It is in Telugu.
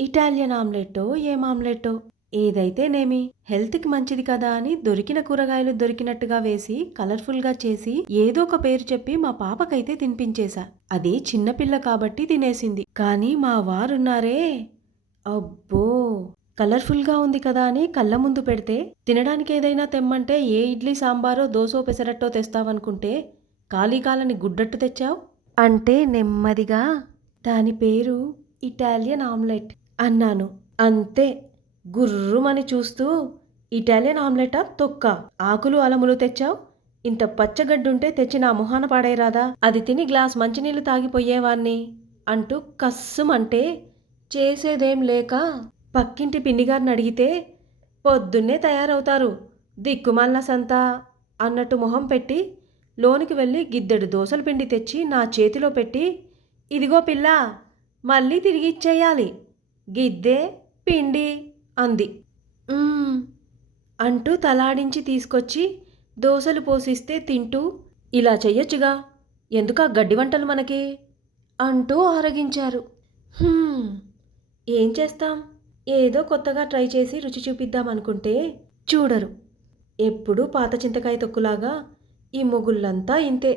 ఇటాలియన్ ఆమ్లెట్టో, ఏం ఆమ్లెట్టో ఏదైతేనేమి హెల్త్‌కి మంచిది కదా అని దొరికిన కూరగాయలు దొరికినట్టుగా వేసి, కలర్‌ఫుల్‌గా చేసి ఏదో ఒక పేరు చెప్పి మా పాపకైతే తినిపించేశా. అది చిన్న పిల్ల కాబట్టి తినేసింది. కానీ మా వారున్నారే, అబ్బో! కలర్‌ఫుల్‌గా ఉంది కదా అని కళ్ళ ముందు పెడితే, తినడానికి ఏదైనా తెమ్మంటే ఏ ఇడ్లీ సాంబారో, దోసో, పెసరట్టో తెస్తావనుకుంటే, ఖాళీ కాలని గుడ్డట్టు తెచ్చావు? అంటే నెమ్మదిగా దాని పేరు ఇటాలియన్ ఆమ్లెట్ అన్నాను. అంతే గుర్రుమని చూస్తూ ఇటాలియన్ ఆమ్లెటా తొక్కా? ఆకులు అలములు తెచ్చావు? ఇంత పచ్చగడ్డుంటే తెచ్చి నా మొహాన పాడేయరాదా? అది తిని గ్లాస్ మంచినీళ్ళు తాగిపోయేవాణ్ణి అంటూ కస్సుమంటే చేసేదేం లేక పక్కింటి పిన్నిగారిని అడిగితే పొద్దున్నే తయారవుతారు దిక్కుమాలిన సంతా అన్నట్టు మొహం పెట్టి లోనికి వెళ్ళి గిద్దెడు దోసల పిండి తెచ్చి నా చేతిలో పెట్టి ఇదిగో పిల్ల మళ్ళీ తిరిగి ఇచ్చేయాలి గిద్దే పిండి అంది. "మ్మ్" అంటూ తలాడించి తీసుకొచ్చి దోసలు పోసిస్తే తింటూ ఇలా చెయ్యొచ్చుగా ఎందుకా గడ్డి వంటలు మనకి అంటూ ఆరగించారు. ఏం చేస్తాం ఏదో కొత్తగా ట్రై చేసి రుచి చూపిద్దాం అనుకుంటే చూడరు. ఎప్పుడూ పాత చింతకాయ తొక్కులాగా ఈ మొగుళ్ళంతా ఇంతే.